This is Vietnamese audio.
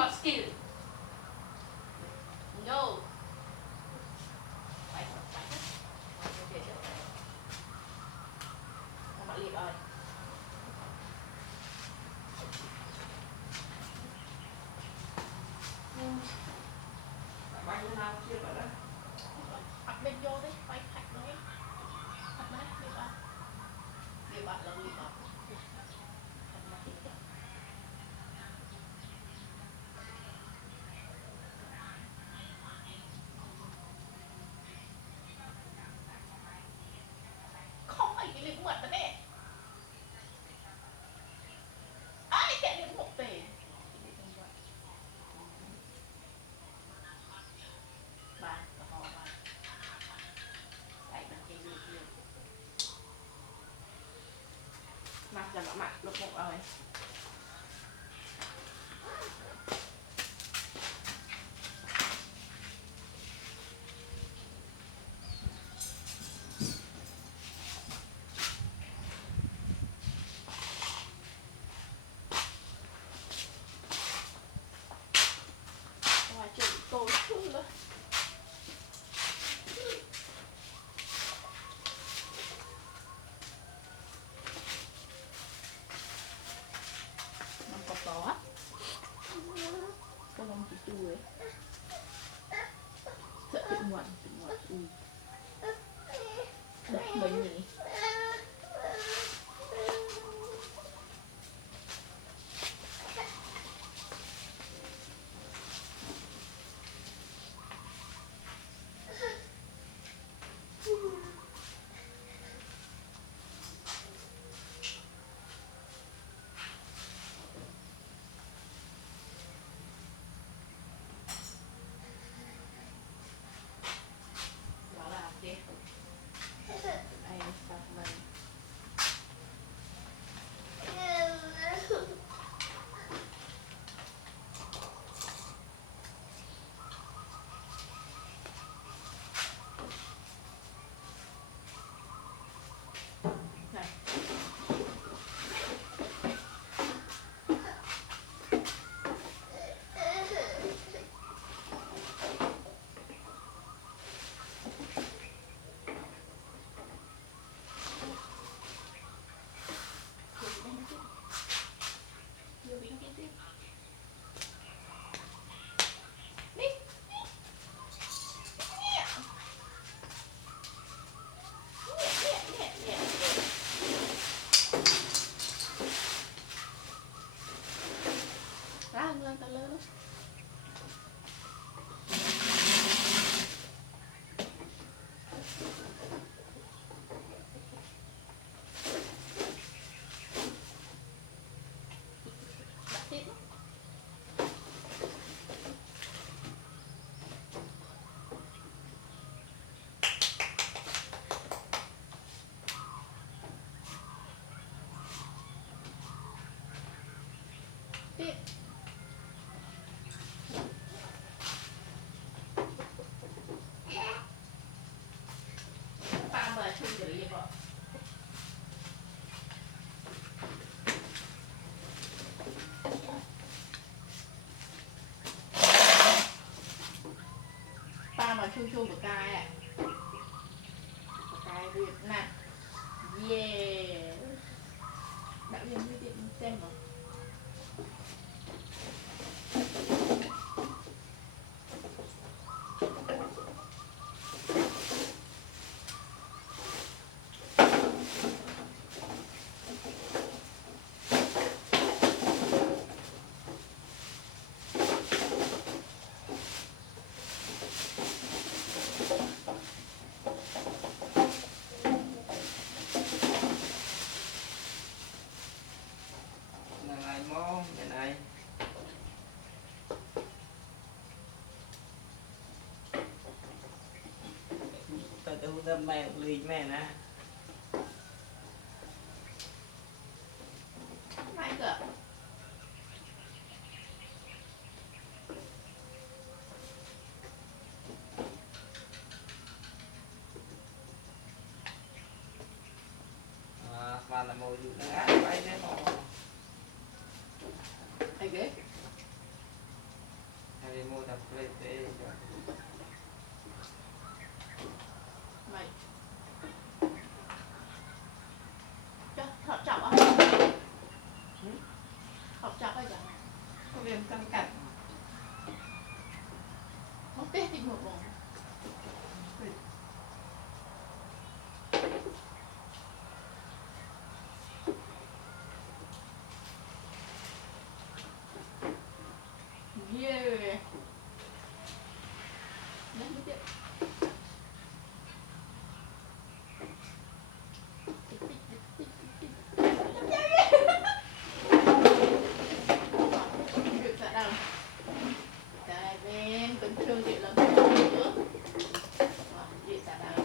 hot skill no phải phải bạn liệt rồi bay nào kia vậy đó bắt bên vô đấy bay thạch đấy thật đấy liệt bạn là liệt bạn không phải cái liệt mật đó nè ai kẹt liệt một tỷ bạn và họ bạn đẩy bằng cái liệt liệt mặt là nó mặt lúc một rồi chuẩn tôi thương đó nó có con ông chỉ chui ấy sợ tự ngoạn đất mình nhỉ đó là thế ai sao vậy này lên ta lên đặt tiếp tiếp ba mà chung được gì vậy ba mà chung chung một cái ạ cái Việt Nam yeah đạo diễn như điện xem rồi này món này tao đâu ra mẹ lì mẹ nè hai cửa mà là mồi dụ nó bay đấy mà ai ghế về về mày cho họ chọc á họ chọc bây giờ có viên tâm cảnh không tiếc thì một bụng yeah nhắc mới tiếp việc dạ đâu tại bên tuần trường chị là một nữa việc dạ đâu